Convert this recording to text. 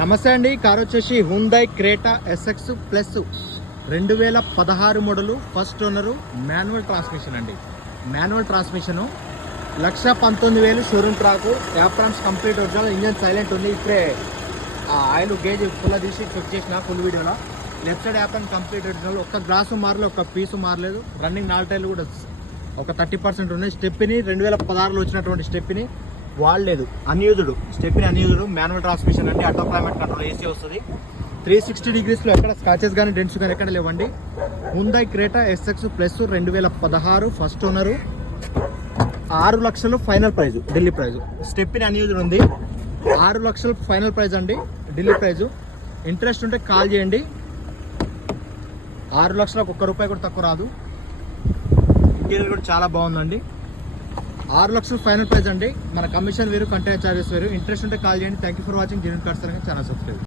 నమస్తే అండి. కార్ వచ్చేసి Hyundai Creta SX plus 2016 model, first owner, manual transmission అండి. Manual transmission 1,19,000 showroom track, aprons complete original, engine silent ఉంది. ఇప్పుడే oil gauge full తీసి check చేసిన ఫుల్ వీడియోలో. Left side apron complete original, ఒక్క గ్లాసు మారలేదు, ఒక్క పీసు మారలేదు. రన్నింగ్ 4 టైర్లు కూడా ఒక 30% ఉన్నాయి. స్టెప్ని 2016లో వచ్చినటువంటి స్టెప్ని వాడలేదు, unused stepney, unused. Manual transmission అండి, ఆటో క్లైమేట్ కంట్రోల్, ఏసీ వస్తుంది. 360 డిగ్రీస్లో ఎక్కడ స్క్రాచెస్ కానీ డెంట్స్ కానీ ఎక్కడ లేవండి. Hyundai Creta SX plus 2016 first owner, 6 లక్షలు final price, Delhi price. Stepney unused ఉంది, 6 లక్షలు ఫైనల్ ప్రైజ్ అండి, ఢిల్లీ ప్రైజు. ఇంట్రెస్ట్ ఉంటే కాల్ చేయండి. 6 లక్షలకు ₹1 కూడా తక్కువ రాదు. ఇంటీరియర్ కూడా చాలా బాగుందండి. 6 లక్షలు ఫైనల్ ప్రైజ్ అండి. మన కమిషన్ వేరు, కంటైనర్ చార్జెస్ వేరు. ఇంట్రెస్ట్ ఉంటే కాల్ చేయండి. Thank you for watching. Genuine cars channel subscribe.